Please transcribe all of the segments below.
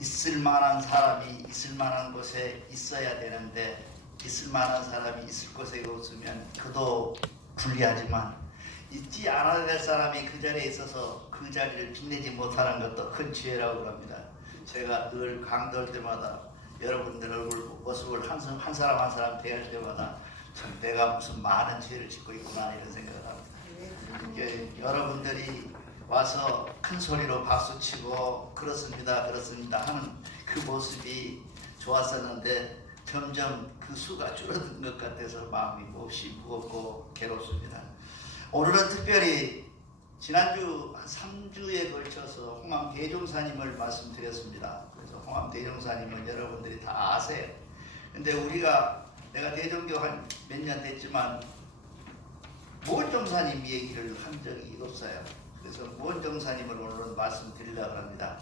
있을 만한 사람이 있을 만한 곳에 있어야 되는데 있을 만한 사람이 있을 곳에 없으면 그도 불리하지만 있지 않아야 될 사람이 그 자리에 있어서 그 자리를 빛내지 못하는 것도 큰 죄라고 합니다. 제가 늘 강도할 때마다 여러분들 얼굴 모습을 한 사람 한 사람 대할 때마다 참 내가 무슨 많은 죄를 짓고 있구나 이런 생각을 합니다. 여러분들이 와서 큰 소리로 박수치고 그렇습니다 하는 그 모습이 좋았었는데 점점 그 수가 줄어든 것 같아서 마음이 몹시 무겁고 괴롭습니다. 오늘은 특별히 지난주 한 3주에 걸쳐서 홍암 대종사님을 말씀드렸습니다. 그래서 홍암 대종사님은 여러분들이 다 아세요. 근데 내가 대종교 한 몇 년 됐지만 무원정사님 얘기를 한 적이 없어요. 그래서 무원정사님을 오늘은 말씀드리려고 합니다.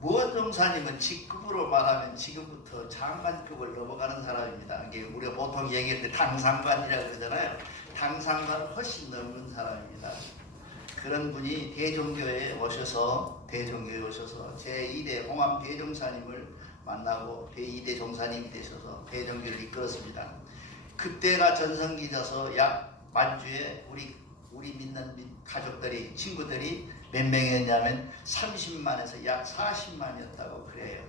무원정사님은 직급으로 말하면 지금부터 장관급을 넘어가는 사람입니다. 이게 우리가 보통 얘기할 때 당상관이라고 그러잖아요. 당상관 훨씬 넘는 사람입니다. 그런 분이 대종교에 오셔서 제2대 홍암 대종사님을 만나고 제2대 종사님이 되셔서 대종교를 이끌었습니다. 그때가 전성기져서 약 만주에 우리 믿는 가족들이 친구들이 몇 명이었냐면 30만에서 약 40만이었다고 그래요.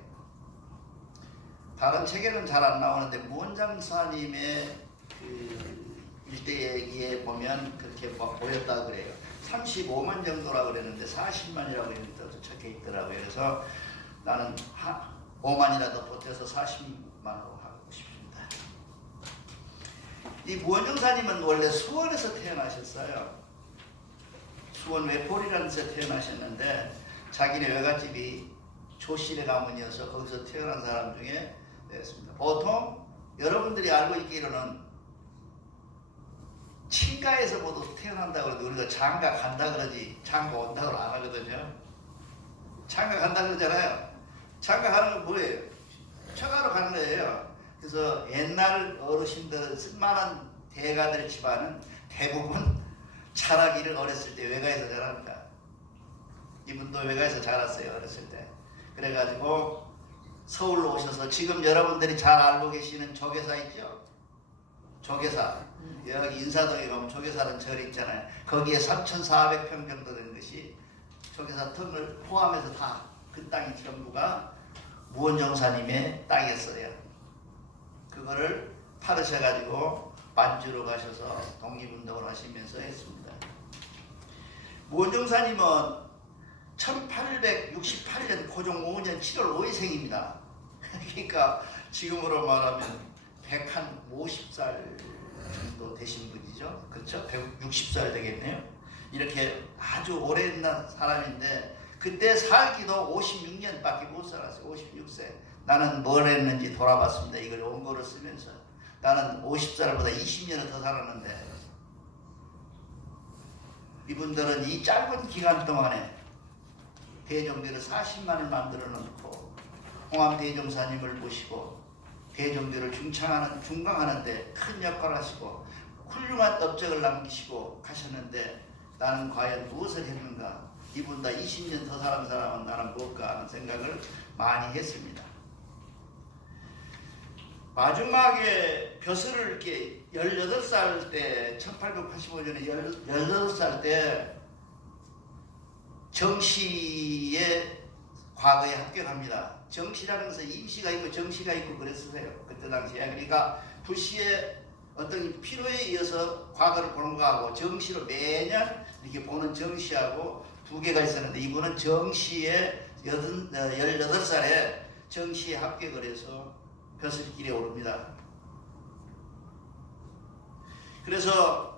다른 책에는 잘 안 나오는데 무원장사님의 그 일대기에 보면 그렇게 보였다 그래요. 35만 정도라고 그랬는데 40만이라고 또 적혀 있더라고요. 그래서 나는 5만이라도 보태서 40만으로 하고 싶습니다. 이 무원정사님은 원래 수원에서 태어나셨어요. 수원 외포리라는 데서 태어나셨는데 자기네 외갓집이 조실의 가문이어서 거기서 태어난 사람 중에 됐습니다. 보통 여러분들이 알고 있기로는 친가에서 모두 태어난다고 그러는데 우리가 장가 간다 그러지 장가 온다고 안 하거든요. 장가 간다 그러잖아요. 장가 가는 건 뭐예요? 처가로 가는 거예요. 그래서 옛날 어르신들 쓸만한 대가들 집안은 대부분 자라기를 어렸을 때 외가에서 자랍니다. 이분도 외가에서 자랐어요. 어렸을 때. 그래가지고 서울로 오셔서 지금 여러분들이 잘 알고 계시는 조계사 있죠? 조계사. 여기 인사동에 가면 조계사는 절이 있잖아요. 거기에 3,400평 정도 된 것이 조계사 틈을 포함해서 다 그 땅이 전부가 무원정사님의 땅이었어요. 그거를 팔으셔가지고 만주로 가셔서 독립운동을 하시면서 했습니다. 무원정사님은 1868년 고종 5년 7월 5일생입니다. 그러니까 지금으로 말하면 150살 정도 되신 분이죠. 그렇죠? 160살 되겠네요. 이렇게 아주 오래 있는 사람인데 그때 살기도 56년밖에 못 살았어요. 56세. 나는 뭘 했는지 돌아봤습니다. 이걸 원고를 쓰면서. 나는 50살보다 20년을 더 살았는데 이분들은 이 짧은 기간 동안에 대종교를 40만을 만들어 놓고 홍암 대종사님을 모시고 대종교를 중강하는 데 큰 역할을 하시고 훌륭한 업적을 남기시고 가셨는데 나는 과연 무엇을 했는가? 이분보다 20년 더 살은 사람은 나는 뭘까 하는 생각을 많이 했습니다. 마지막에 벼슬을 이렇게 18살 때 1885년에 18살 때 정시에 과거에 합격합니다. 정시라는 것은 임시가 있고 정시가 있고 그랬어요. 그때 당시에. 그러니까 불시에 어떤 필요에 의해서 과거를 보는 거하고 정시로 매년 이렇게 보는 정시하고 두 개가 있었는데 이분은 정시에 18살에 정시에 합격을 해서 벼슬길에 오릅니다. 그래서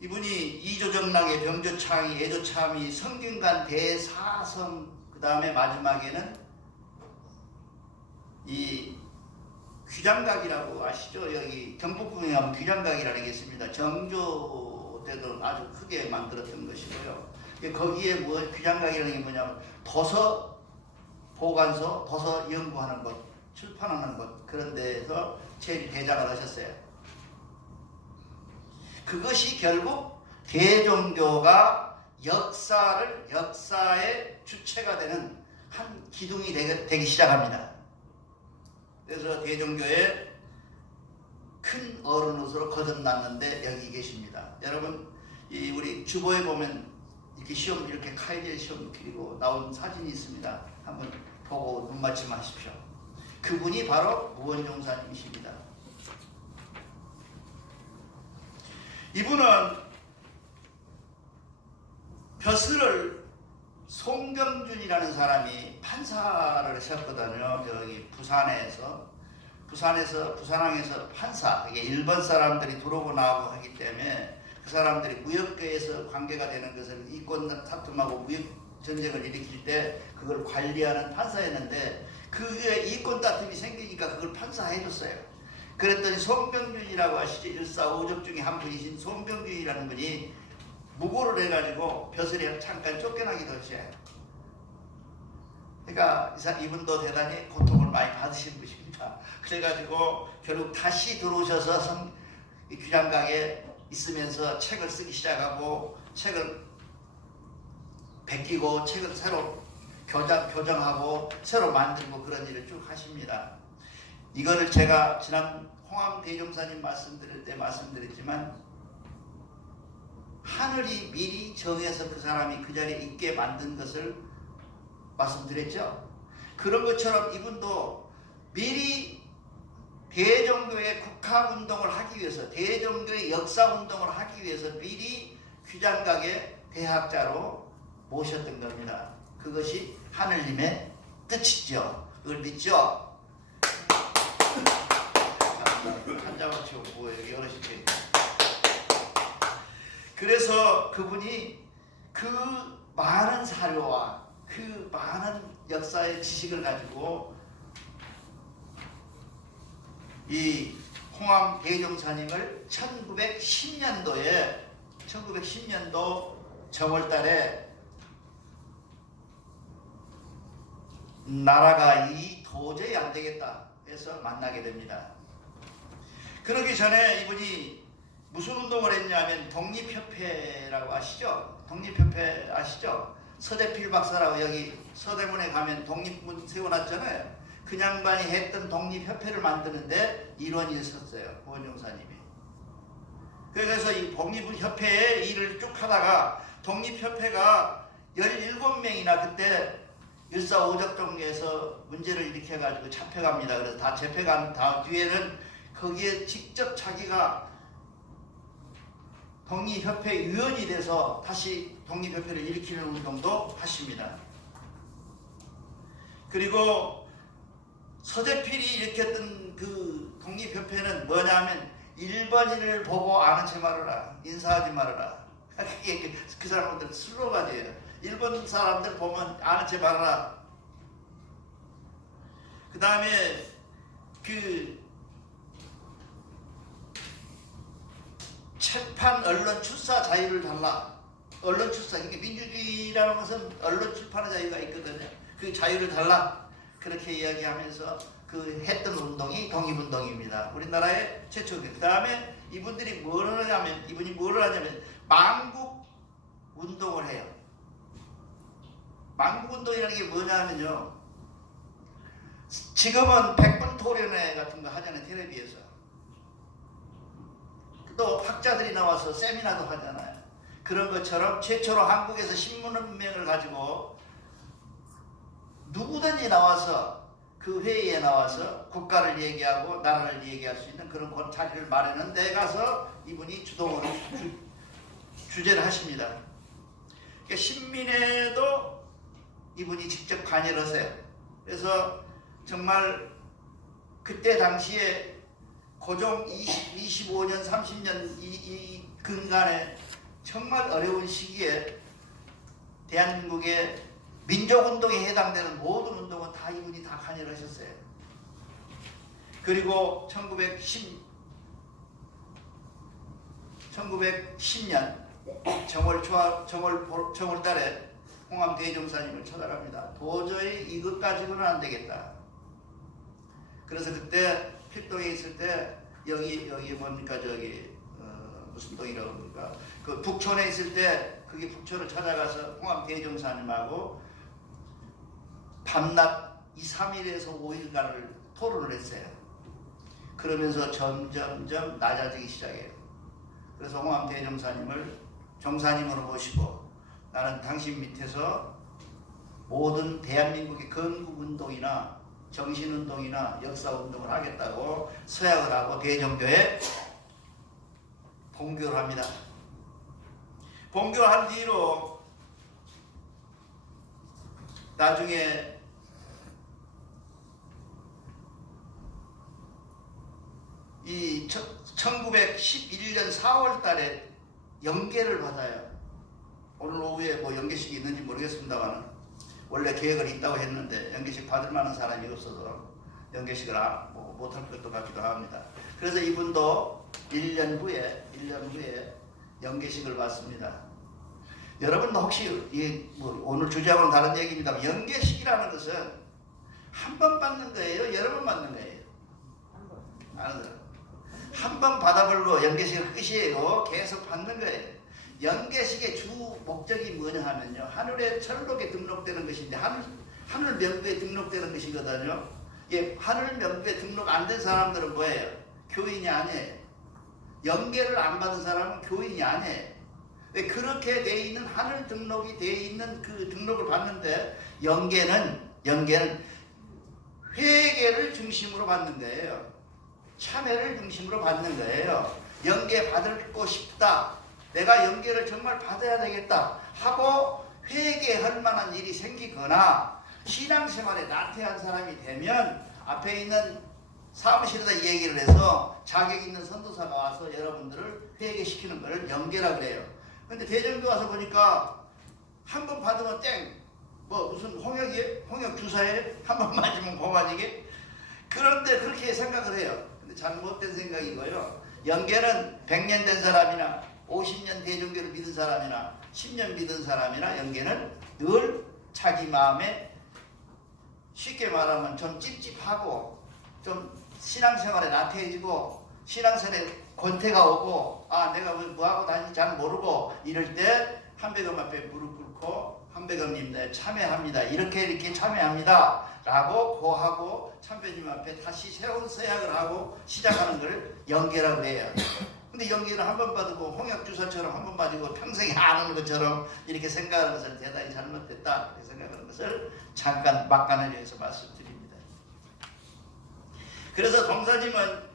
이분이 이조정락의 병조창이, 애조참이, 성균관 대사성, 그 다음에 마지막에는 이 귀장각이라고 아시죠? 여기 경복궁에 가면 귀장각이라는 게 있습니다. 정조 때도 아주 크게 만들었던 것이고요. 거기에 귀장각이라는 게 뭐냐면 도서 보관소, 도서 연구하는 곳, 출판하는 곳, 그런 데에서 제일 대장을 하셨어요. 그것이 결국 대종교가 역사의 주체가 되는 한 기둥이 되기 시작합니다. 그래서 대종교의 큰 어른으로 거듭났는데 여기 계십니다. 여러분, 이 우리 주보에 보면 이렇게 시험, 이렇게 카이제 시험 그리고 나온 사진이 있습니다. 한번 보고 눈맞춤하십시오. 그분이 바로 무원종사님이십니다. 이분은 벼슬을 송병준이라는 사람이 판사를 하셨거든요. 저기 부산항에서 판사, 이게 일본 사람들이 들어오고 나오고 하기 때문에 그 사람들이 무역계에서 관계가 되는 것을 이권 다툼하고 무역 전쟁을 일으킬 때 그걸 관리하는 판사였는데 그게 이권 다툼이 생기니까 그걸 판사해줬어요. 그랬더니 송병준이라고 아시죠? 일사오적 중에 한 분이신 송병준이라는 분이 무고를 해가지고 벼슬에 잠깐 쫓겨나기도 했어요. 그러니까 이분도 대단히 고통을 많이 받으신 분입니다. 그래가지고 결국 다시 들어오셔서 귀장각에 있으면서 책을 쓰기 시작하고 책을 베끼고 책을 새로 교정하고 새로 만들고 그런 일을 쭉 하십니다. 이거를 제가 지난 홍암 대종사님 말씀드릴 때 말씀드렸지만 하늘이 미리 정해서 그 사람이 그 자리에 있게 만든 것을 말씀드렸죠. 그런 것처럼 이분도 미리 대종교의 국학운동을 하기 위해서 대종교의 역사운동을 하기 위해서 미리 귀장각의 대학자로 모셨던 겁니다. 그것이 하느님의 뜻이죠. 그걸 믿죠? 한자만 치고 뭐예요? 어르신들이. 그래서 그분이 그 많은 사료와 그 많은 역사의 지식을 가지고 이 홍암 대종사님을 1910년도 정월달에 나라가 도저히 안 되겠다 해서 만나게 됩니다. 그러기 전에 이분이 무슨 운동을 했냐면 독립협회라고 아시죠? 독립협회 아시죠? 서대필 박사라고 여기 서대문에 가면 독립문 세워놨잖아요. 그 양반이 했던 독립협회를 만드는데 일원이 있었어요. 무원종사님이. 그래서 이 독립협회의 일을 쭉 하다가 독립협회가 17명이나 그때 일사오적 종류에서 문제를 일으켜가지고 잡혀갑니다. 그래서 다 잡혀간 다음 뒤에는 거기에 직접 자기가 독립협회 위원이 돼서 다시 독립협회를 일으키는 운동도 하십니다. 그리고 서대필이 일으켰던 그 독립협회는 뭐냐면 일본인을 보고 아는 체 말아라, 인사하지 말아라. 그 사람들 슬로건이에요. 일본 사람들 보면 아는 체 말아라. 그 다음에 그 책판 언론 출사 자유를 달라. 언론 출사, 이게 민주주의라는 것은 언론 출판의 자유가 있거든요. 그 자유를 달라. 그렇게 이야기하면서 그 했던 운동이 독립운동입니다. 우리나라의 최초. 그 다음에 이분이 뭘 하냐면 망국 운동을 해요. 망국 운동이라는 게 뭐냐면요. 지금은 백분 토론회 같은 거 하잖아요. 텔레비에서. 또 학자들이 나와서 세미나도 하잖아요. 그런 것처럼 최초로 한국에서 신문명을 가지고 누구든지 나와서 그 회의에 나와서 국가를 얘기하고 나라를 얘기할 수 있는 그런 자리를 마련한 데 가서 이분이 주재를 하십니다. 그러니까 신민회도 이분이 직접 관여를 하세요. 그래서 정말 그때 당시에 고종 25년, 30년 이 근간에 정말 어려운 시기에 대한민국의 민족운동에 해당되는 모든 운동은 다 이분이 다 관여를 하셨어요. 그리고 1910년 정월달에 홍암 대종사님을 찾아갑니다. 도저히 이것 가지고는 안 되겠다. 그래서 그때 필동에 있을 때 여기 뭡니까 무슨 동이라고 합니까? 그 북촌에 있을 때 그게 북촌을 찾아가서 홍암 대종사님하고 밤낮 2, 3일에서 5일간을 토론을 했어요. 그러면서 점점점 낮아지기 시작해요. 그래서 홍암 대종사님을 종사님으로 모시고 나는 당신 밑에서 모든 대한민국의 건국운동이나 정신운동이나 역사운동을 하겠다고 서약을 하고 대종교에 봉교를 합니다. 봉교한 뒤로 나중에 이 1911년 4월 달에 연계를 받아요. 오늘 오후에 뭐 연계식이 있는지 모르겠습니다만 원래 계획을 있다고 했는데 연계식 받을 만한 사람이 없어서 연계식을 못할 것도 같기도 합니다. 그래서 이분도 1년 후에 연계식을 받습니다. 여러분도 혹시 오늘 주제하고는 다른 얘기입니다만 연계식이라는 것은 한 번 받는 거예요? 여러 번 받는 거예요? 한 번 받아버리고 연계식을 끝이에요. 계속 받는 거예요. 연계식의 주 목적이 뭐냐 하면요. 하늘의 철록에 등록되는 것인데 하늘 명부에 등록되는 것이거든요. 예, 하늘 명부에 등록 안 된 사람들은 뭐예요? 교인이 아니에요. 연계를 안 받은 사람은 교인이 아니에요. 그렇게 돼 있는 하늘 등록이 돼 있는 그 등록을 받는데 연계는 회개를 중심으로 받는 거예요. 참회를 중심으로 받는 거예요. 연계 받고 싶다. 내가 연계를 정말 받아야 되겠다 하고 회개할 만한 일이 생기거나 신앙생활에 나태한 사람이 되면 앞에 있는 사무실에다 얘기를 해서 자격 있는 선도사가 와서 여러분들을 회개시키는 걸 연계라 그래요. 근데 대전교 와서 보니까 한 번 받으면 땡. 무슨 홍역이에요? 홍역 주사에 한 번 맞으면 고만이게? 그런데 그렇게 생각을 해요. 근데 잘못된 생각이고요. 연계는 100년 된 사람이나 50년 대종교를 믿은 사람이나 10년 믿은 사람이나 연계는 늘 자기 마음에 쉽게 말하면 좀 찝찝하고 좀 신앙생활에 나태해지고 신앙생활에 권태가 오고 내가 뭐하고 다니는지 잘 모르고 이럴 때 한백음 앞에 무릎 꿇고 한백음님 네, 참회합니다. 이렇게 참회합니다. 라고 고하고 참배님 앞에 다시 새로운 서약을 하고 시작하는 걸 연계라고 해요. 근데 연계는 한 번 받고 홍역주사처럼 한 번 맞고 평생에 안 하는 것처럼 이렇게 생각하는 것은 대단히 잘못됐다. 이렇게 생각하는 것을 잠깐 막간을 위해서 말씀드립니다. 그래서 동사님은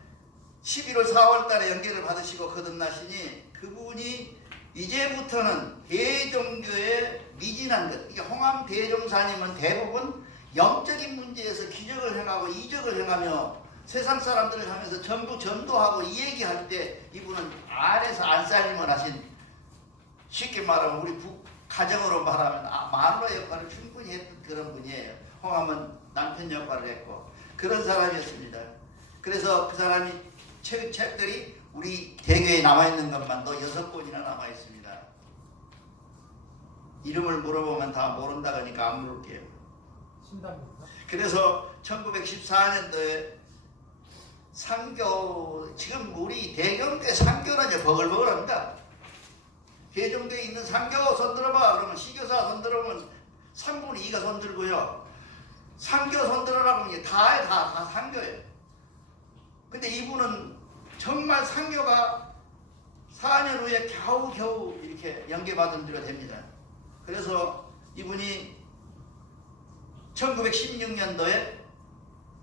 11월 4월 달에 연계를 받으시고 거듭나시니 그분이 이제부터는 대종교에 미진한 것. 이게 홍암 대종사님은 대부분 영적인 문제에서 기적을 행하고 이적을 행하며 세상 사람들을 향해서 전부 전도하고 이 얘기할 때 이분은 아래서 안살림을 하신 쉽게 말하면 우리 가정으로 말하면 마누라 역할을 충분히 했던 그런 분이에요. 홍암은 남편 역할을 했고 그런 사람이었습니다. 그래서 그 사람이 책들이 우리 대교에 남아있는 것만도 6권이나 남아있습니다. 이름을 물어보면 다 모른다 그러니까 안 물을게요. 그래서 1914년도에 상교, 지금 우리 대종교의 상교는 이제 버글버글합니다. 대종교에 있는 상교 손들어봐 그러면 시교사 손들어보면 3분의 2가 손들고요. 상교 손들어라고 하면 다 상교예요. 근데 이분은 정말 상교가 4년 후에 겨우겨우 이렇게 연계받은 데가 됩니다. 그래서 이분이 1916년도에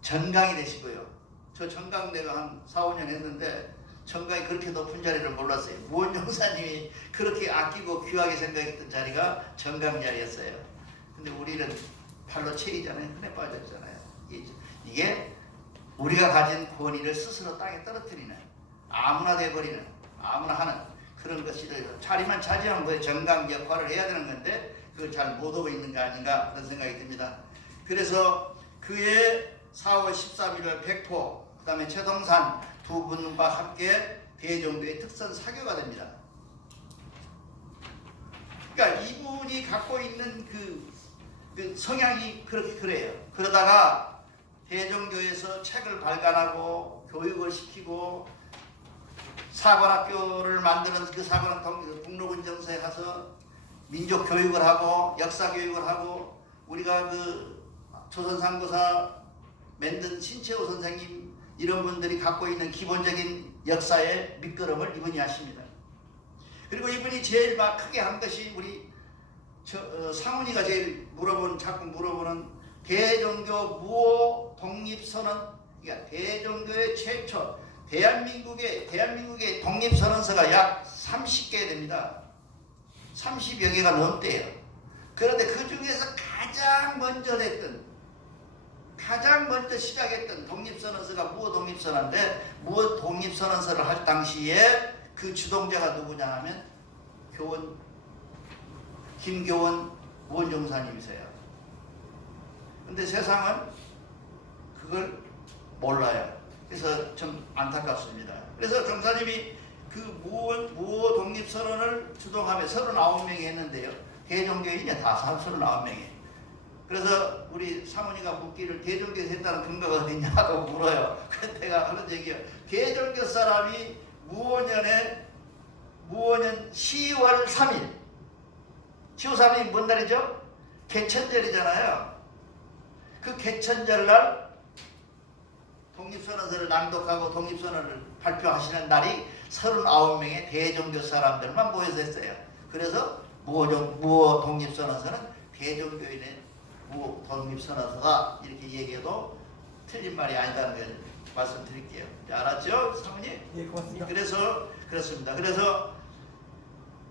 전강이 되시고요. 저 전강 내가 한 4, 5년 했는데 전강이 그렇게 높은 자리를 몰랐어요. 무원용사님이 그렇게 아끼고 귀하게 생각했던 자리가 전강 자리였어요. 근데 우리는 발로 채이잖아요. 흔해 빠졌잖아요. 이게 우리가 가진 권위를 스스로 땅에 떨어뜨리는 아무나 돼버리는 아무나 하는 그런 것이 자리만 차지하면 그 정강 역할을 해야 되는 건데 그걸 잘 못하고 있는 거 아닌가 그런 생각이 듭니다. 그래서 그해 4월 13일 백포 그 다음에 최동산 두 분과 함께 대종교의 특선 사교가 됩니다. 그러니까 이분이 갖고 있는 그 성향이 그래요. 그러다가 대종교에서 책을 발간하고 교육을 시키고 사관학교를 만드는 그 사관학 북록운정서에 가서 민족 교육을 하고 역사 교육을 하고 우리가 그 조선상고사 만든 신채호 선생님 이런 분들이 갖고 있는 기본적인 역사의 밑거름을 이분이 하십니다. 그리고 이분이 제일 막 크게 한 것이 우리 상훈이가 제일 자꾸 물어보는 대종교 무호 독립선언. 그러니까 대종교의 최초 대한민국의 독립선언서가 약 30개 됩니다. 30여 개가 넘대요. 그런데 그 중에서 가장 먼저 시작했던 독립선언서가 무호독립선언인데, 무호독립선언서를 할 당시에 그 주동자가 누구냐 하면 김교원 원종사님이세요. 근데 세상은 그걸 몰라요. 그래서 좀 안타깝습니다. 그래서 정사님이 그 무호 독립선언을 주동하며 39명이 했는데요. 대종교인이 다 39명이에요. 그래서 우리 사모니가 묻기를 대종교에서 했다는 근거가 어디냐고 물어요. 그래서 내가 하는 얘기예요. 대종교 사람이 무호년 10월 3일 10월 3일이 뭔 날이죠? 개천절이잖아요. 그 개천절 날 독립선언서를 낭독하고 독립선언을 발표하시는 날이 39명의 대종교 사람들만 모여서 했어요. 그래서 무호 독립선언서는 대종교인의 무호 독립선언서다 이렇게 얘기해도 틀린 말이 아니다는 걸 말씀드릴게요. 알았죠? 사모님? 예, 고맙습니다. 그래서 그렇습니다. 그래서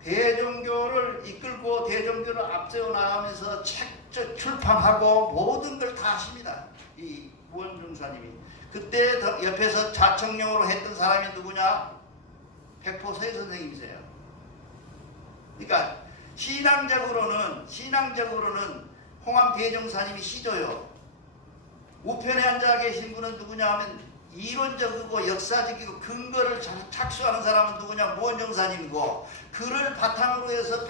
대종교를 이끌고 대종교를 앞세워 나가면서 책 출판하고 모든 걸 다 하십니다. 이 원종사님이. 그때 옆에서 자청용으로 했던 사람이 누구냐? 백포서희 선생님이세요. 그러니까 신앙적으로는 홍암 대종사님이 시조요. 우편에 앉아 계신 분은 누구냐 하면 이론적이고 역사적이고 근거를 착수하는 사람은 누구냐? 무원종사님이고, 그를 바탕으로 해서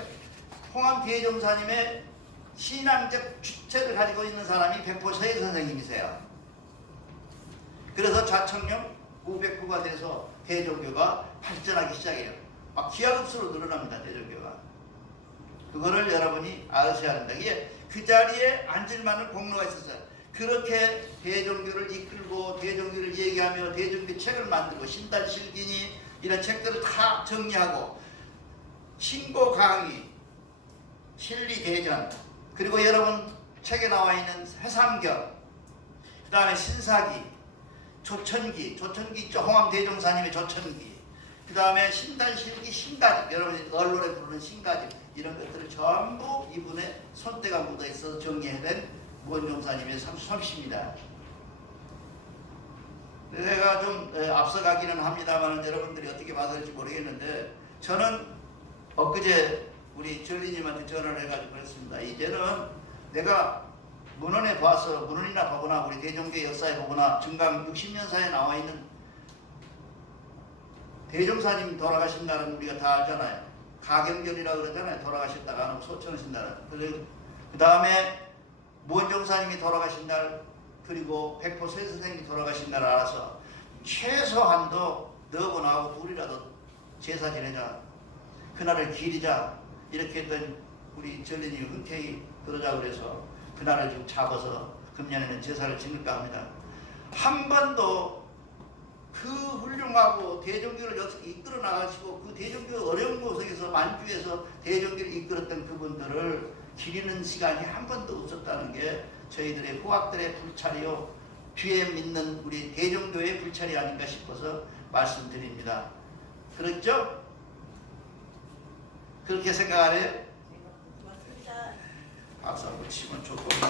홍암 대종사님의 신앙적 주체를 가지고 있는 사람이 백포서희 선생님이세요. 그래서 좌청령 우백부가 돼서 대종교가 발전하기 시작해요. 막 기하급수로 늘어납니다. 대종교가. 그거를 여러분이 아셔야 한다. 이게 그 자리에 앉을 만한 공로가 있었어요. 그렇게 대종교를 이끌고 대종교를 얘기하며 대종교 책을 만들고 신달실기니 이런 책들을 다 정리하고 신고 강의, 실리대전, 그리고 여러분 책에 나와 있는 해삼경, 그 다음에 신사기, 조천기 있죠. 홍암 대종사님의 조천기, 그 다음에 신달실기, 신가집, 여러분이 언론에 부르는 신가집, 이런 것들을 전부 이분의 손때가 묻어 있어서 정리해낸 무원종사님의 솜씨입니다. 제가 좀 앞서가기는 합니다만 여러분들이 어떻게 받을지 모르겠는데, 저는 엊그제 우리 전리님한테 전화를 해가지고 그랬습니다. 이제는 내가 문헌에 봐서, 문헌이나 보거나 우리 대종교 역사에 보거나 증강 60년사에 나와 있는 대종사님 돌아가신 날은 우리가 다 알잖아요. 가경절이라고 그러잖아요. 돌아가셨다가 소천하신 날은. 그 다음에 무원종사님이 돌아가신 날, 그리고 백포서희 선생님이 돌아가신 날 알아서 최소한도 너하고 나하고 둘이라도 제사 지내자, 그날을 기리자, 이렇게 했더니 우리 전리님이 흔쾌히 그러자 그래서 그날을 좀 잡아서 금년에는 제사를 지낼까 합니다. 한 번도 그 훌륭하고 대종교를 이끌어 나가시고 그 대종교 어려운 곳에서 만주에서 대종교를 이끌었던 그분들을 기리는 시간이 한 번도 없었다는 게 저희들의 후학들의 불찰이요, 뒤에 믿는 우리 대종교의 불찰이 아닌가 싶어서 말씀드립니다. 그렇죠? 그렇게 생각 안 해요? 맞습니다. 박수 한번 치면 좋구나.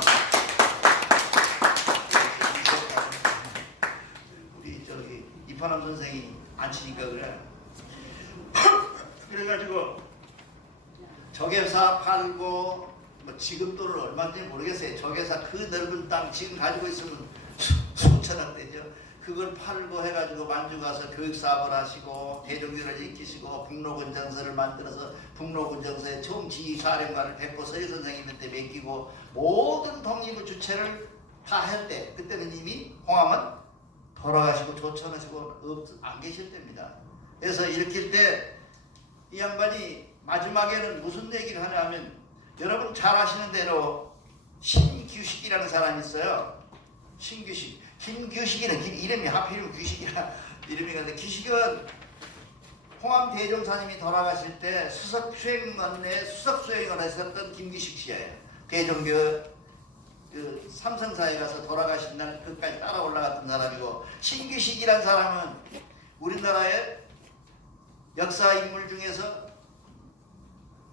우리 저기 이파남 선생이 안 치니까 그래. 그래가지고 적외사 팔고 뭐 지금 돈은 얼마인지 모르겠어요. 적외사 그 넓은 땅 지금 가지고 있으면 수천억 되죠. 그걸 팔고 해가지고 만주 가서 교육사업을 하시고 대종교를 익히시고 북로군정서를 만들어서 북로군정서의 총지휘사령관을 백포서희 선생님한테 맡기고 모든 독립의 주체를 다 할 때, 그때는 이미 홍암은 돌아가시고 조천하시고 안 계실 때입니다. 그래서 일으킬 때 이 양반이 마지막에는 무슨 얘기를 하냐면, 여러분 잘 아시는 대로 신규식이라는 사람이 있어요. 신규식. 김규식이는 이름이 하필이면 규식이라 이름이 건데, 규식은 홍암 대종사님이 돌아가실 때 수석 수행원에 수석 수행을 했었던 김규식 씨예요. 대종교 그 삼성사에 가서 돌아가신 날 끝까지 따라 올라갔던 사람이고, 신규식이란 사람은 우리나라의 역사 인물 중에서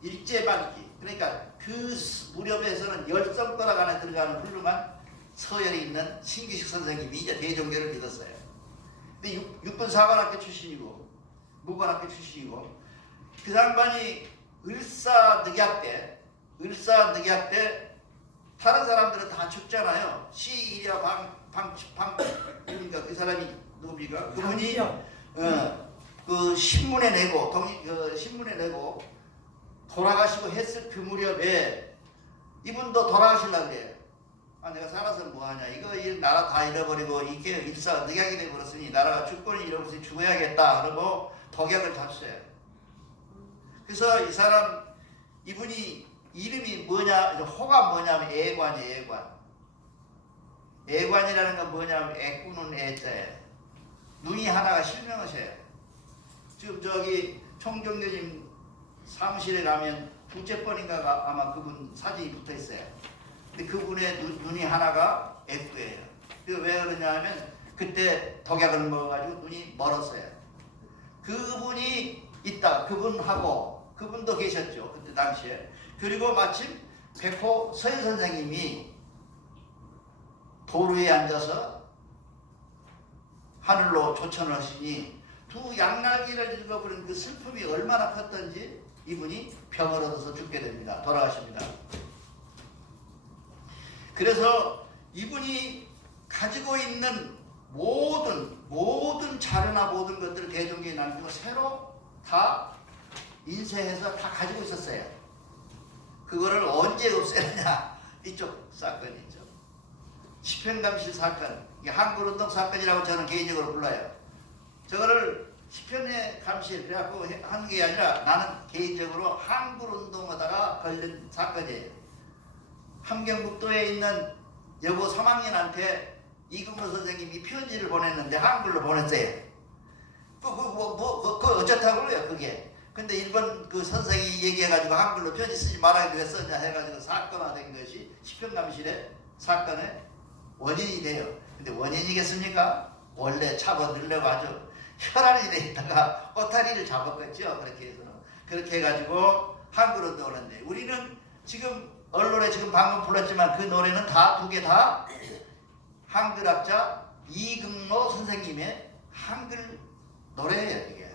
일제말기, 그러니까 그 무렵에서는 열성가락 안에 들어가는 훌륭한 서열이 있는 신규식 선생님이 이제 대종교를 믿었어요. 근데 육군 사관학교 출신이고 무관학교 출신이고, 그 양반이 을사늑약 때 다른 사람들은 다 죽잖아요. 시일야 그러니까 그 사람이 누굽니까? 그분이 그 신문에 내고 신문에 내고 돌아가시고 했을 그 무렵에 이분도 돌아가시려고 그래요. 아, 내가 살아서 뭐하냐, 이거 나라 다 잃어버리고 이게 일사늑약이 돼버렸으니 나라가 주권을 잃어버렸으니 죽어야겠다 그러고 독약을 줬어요. 그래서 이 사람, 이분이 이름이 뭐냐, 호가 뭐냐면 애관이에요. 애관이라는 건 뭐냐면 애꾸는 애자예요. 눈이 하나가 실명하셔요. 지금 저기 총경교님 사무실에 가면 두째 번인가가 아마 그분 사진이 붙어 있어요. 근데 그분의 눈이 하나가 애꾸예요. 왜 그러냐면 그때 독약을 먹어가지고 눈이 멀었어요. 그분이 있다. 그분도 계셨죠. 그때 당시에. 그리고 마침 백호 서희 선생님이 도루에 앉아서 하늘로 조천을 하시니 두 양날개를 읽어버린 그 슬픔이 얼마나 컸던지 이분이 병을 얻어서 죽게 됩니다. 돌아가십니다. 그래서 이분이 가지고 있는 모든 자료나 모든 것들을 대종교에 남기고 새로 다 인쇄해서 다 가지고 있었어요. 그거를 언제 없애느냐, 이쪽 사건이죠. 시편감실 사건, 이게 한글운동 사건이라고 저는 개인적으로 불러요. 저거를 시편의 감실 그래갖고 하는 게 아니라 나는 개인적으로 한글운동하다가 걸린 사건이에요. 함경북도에 있는 여고 3학년한테 이금호 선생님이 편지를 보냈는데 한글로 보냈어요. 그 어쩌다고요 그게. 근데 일본 그 선생이 얘기해가지고 한글로 편지 쓰지 말아야 왜 썼냐 해가지고 사건화된 것이 시편감실의 사건의 원인이 돼요. 근데 원인이겠습니까? 원래 잡아들려고 아주 혈안이 돼 있다가 꼬타리를 잡았겠죠. 그렇게 해서 그렇게 해가지고 한글운동을 했는데, 우리는 지금 언론에 지금 방금 불렀지만 그 노래는 다 두 개 다 한글학자 이금호 선생님의 한글 노래예요. 이게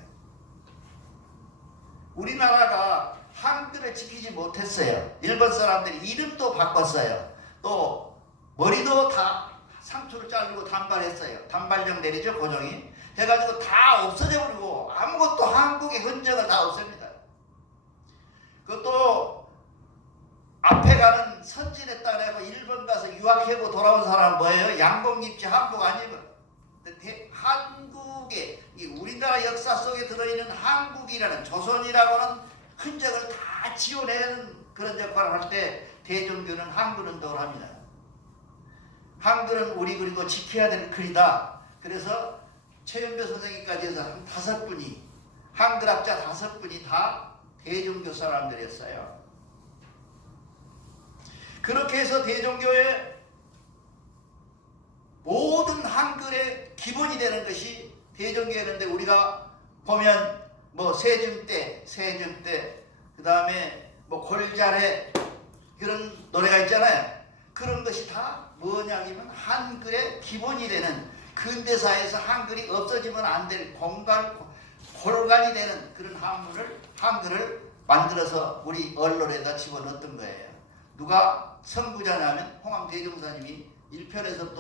우리나라가 한글을 지키지 못했어요. 일본 사람들이 이름도 바꿨어요. 또 머리도 다 상투를 자르고 단발했어요. 단발령 내리죠, 고정이. 해가지고 다 없어져버리고 아무것도 한국의 흔적을 다 없앱니다. 그것도 앞에 가는 선진했다 그래고 일본 가서 유학하고 돌아온 사람은 뭐예요? 양복 입지 한복 안 입어. 한국의 우리나라 역사 속에 들어있는 한국이라는 조선이라고는 흔적을 다 지워내는 그런 역할을 할 때 대종교는 한글운동을 합니다. 한글은 우리 그리고 지켜야 될 글이다. 그래서 최연배 선생님까지 해서 한 5분이, 한글학자 5분이 다 대종교 사람들이었어요. 그렇게 해서 대종교의 모든 한글의 기본이 되는 것이 대종교였는데, 우리가 보면 뭐 세중 때, 그 다음에 뭐 골자래 그런 노래가 있잖아요. 그런 것이 다 뭐냐면 한글의 기본이 되는, 근대사에서 한글이 없어지면 안 될 골간이 되는 그런 한글을 만들어서 우리 언론에다 집어넣었던 거예요. 누가 선구자냐면 홍암 대종사님이 1편에서부터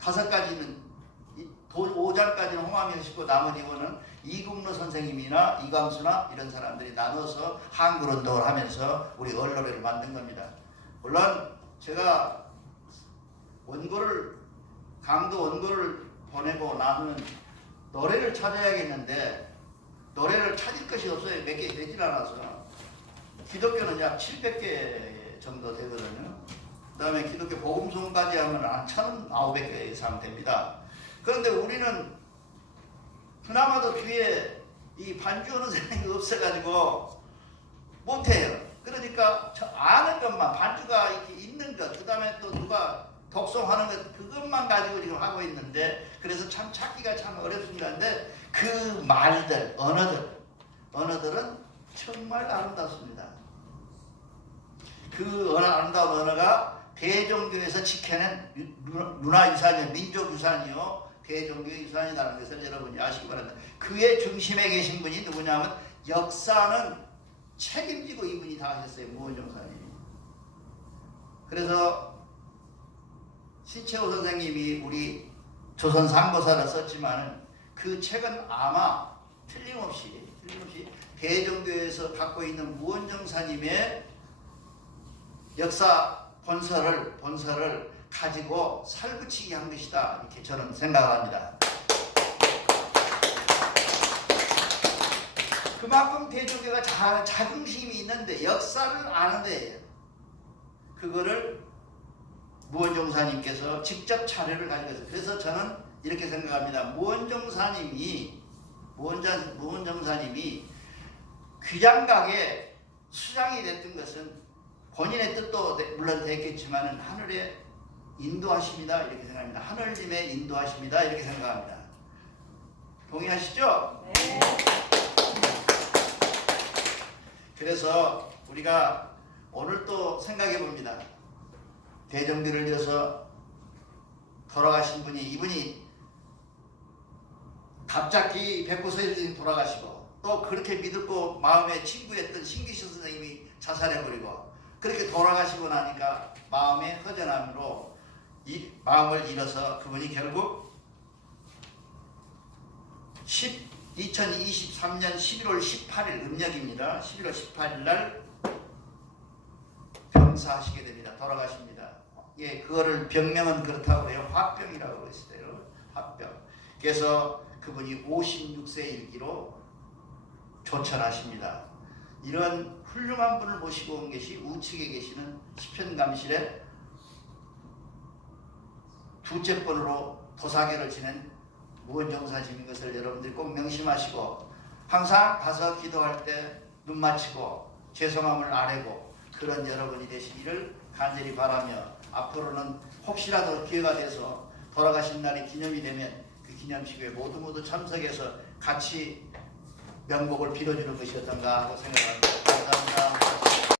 5가지는 5장까지는 홍암이 하시고 나머지 거는 이금로 선생님이나 이광수나 이런 사람들이 나눠서 한글운동을 하면서 우리 언론을 만든 겁니다. 물론 제가 강도 원고를 보내고 나면 노래를 찾아야겠는데 노래를 찾을 것이 없어요. 몇 개 되질 않아서. 기독교는 약 700개 정도 되거든요. 그다음에 기독교 복음송까지 하면 한 1,900개 이상 됩니다. 그런데 우리는 그나마도 뒤에 이 반주하는 사람이 없어가지고 못해요. 그러니까 아는 것만, 반주가 이렇게 있는 것, 그 다음에 또 누가 독송하는 것, 그것만 가지고 지금 하고 있는데, 그래서 참 찾기가 참 어렵습니다. 근데 그 말들, 언어들은 정말 아름답습니다. 그 아름다운 언어가 대종교에서 지켜낸 문화유산이요, 민족유산이요, 대종교의 유산이라는 것을 여러분이 아시기 바랍니다. 그의 중심에 계신 분이 누구냐면 역사는 책임지고 이분이 다 하셨어요. 무원종사님이. 그래서 신채호 선생님이 우리 조선 상고사를 썼지만은 그 책은 아마 틀림없이 대종교에서 갖고 있는 무원정사님의 역사 본서를 가지고 살붙이게 한 것이다, 이렇게 저는 생각을 합니다. 그만큼 대종교가 자긍심이 있는데 역사를 아는데 그거를 무원종사님께서 직접 자료를 가지고 있어요. 그래서 저는 이렇게 생각합니다. 무원종사님이 귀장각의 수장이 됐던 것은 본인의 뜻도 물론 됐겠지만 하늘의 인도하십니다, 이렇게 생각합니다. 하늘님의 인도하십니다, 이렇게 생각합니다. 동의하시죠? 네. 그래서 우리가 오늘 또 생각해 봅니다. 대종교를 이어서 돌아가신 분이, 이분이 갑자기 백구서일님 돌아가시고, 또 그렇게 믿고 마음에 친구였던 신기시 선생님이 자살해버리고, 그렇게 돌아가시고 나니까 마음의 허전함으로 이 마음을 잃어서 그분이 결국 2023년 11월 18일 음력입니다. 11월 18일 날 병사하시게 됩니다. 돌아가십니다. 예, 그거를 병명은 그렇다고 해요. 화병이라고 했어요. 화병. 그래서 그분이 56세 일기로 조천하십니다. 이런 훌륭한 분을 모시고 온 것이 우측에 계시는 시편감실의 두째 번으로 도사계를 지낸 무원정사님인 것을 여러분들이 꼭 명심하시고, 항상 가서 기도할 때 눈 맞추고 죄송함을 아뢰고 그런 여러분이 되시기를 간절히 바라며, 앞으로는 혹시라도 기회가 돼서 돌아가신 날이 기념이 되면 그 기념식에 모두 참석해서 같이 명복을 빌어주는 것이었던가 하고 생각합니다. 감사합니다.